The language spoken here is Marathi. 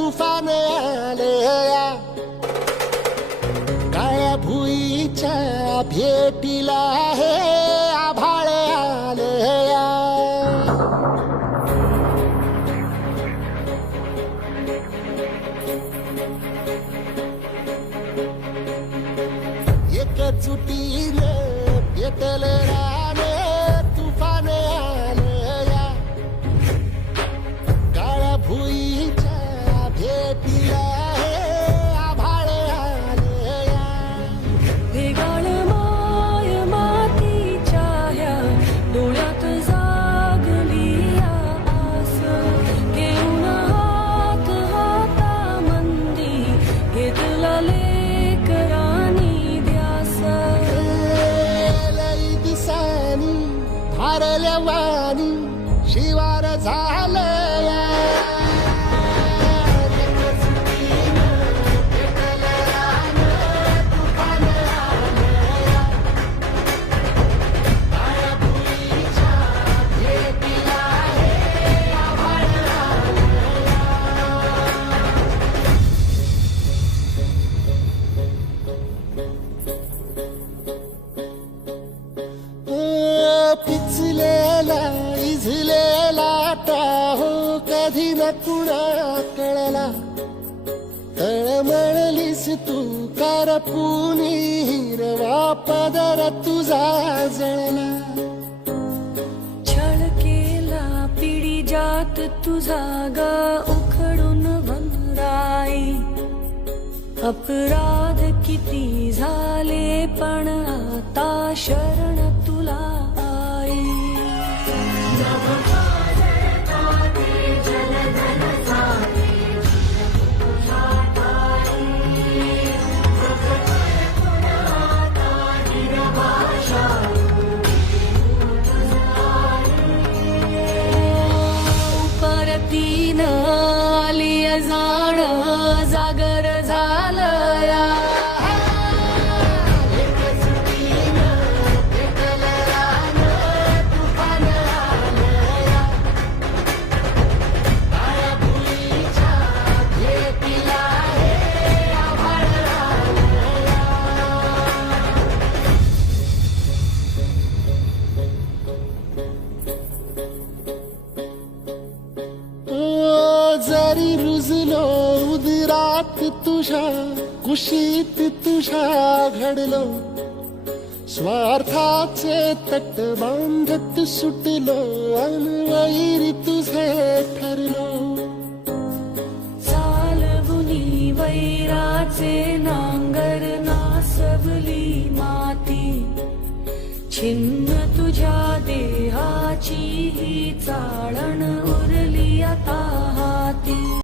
तुफान आलया, काळ्या भुईच्या भेटीला हे आभाळ आलया. एकजुटीने पेटले राने तुफान आलया, काळ्या भुईच्या भेटीला हे आभाळ आलया. भेगाळ माय मातीच्या ह्या डोळ्यात जागली आस, घेऊन हात हातामंदी घेतला लेकरांनी ध्यास. लई दिसानी भारल्या वाणी शिवार झालया, पिचलेला इझलेला टाहो कधी न कुणा कळला. तळमळलीस तू करपुनी हिरवा पदर तुझा जळला. छळ केला पिढी जात तुझा ग उखडून वनराई. अपराध किती झाले पण आता शरण तुला आई. परतीन आली जाण जागर झालया, जरी रुजलो उदरात तुझ्या कुशीत तुझ्या घडलो. स्वार्थाचे तट बांधत सुटलो अनवैरी तुझे ठरलो. चालवुनी वैराचे नांगर नासवली माती, छिन्न तुझ्या देहाची ही चाळण उरली आता हाती.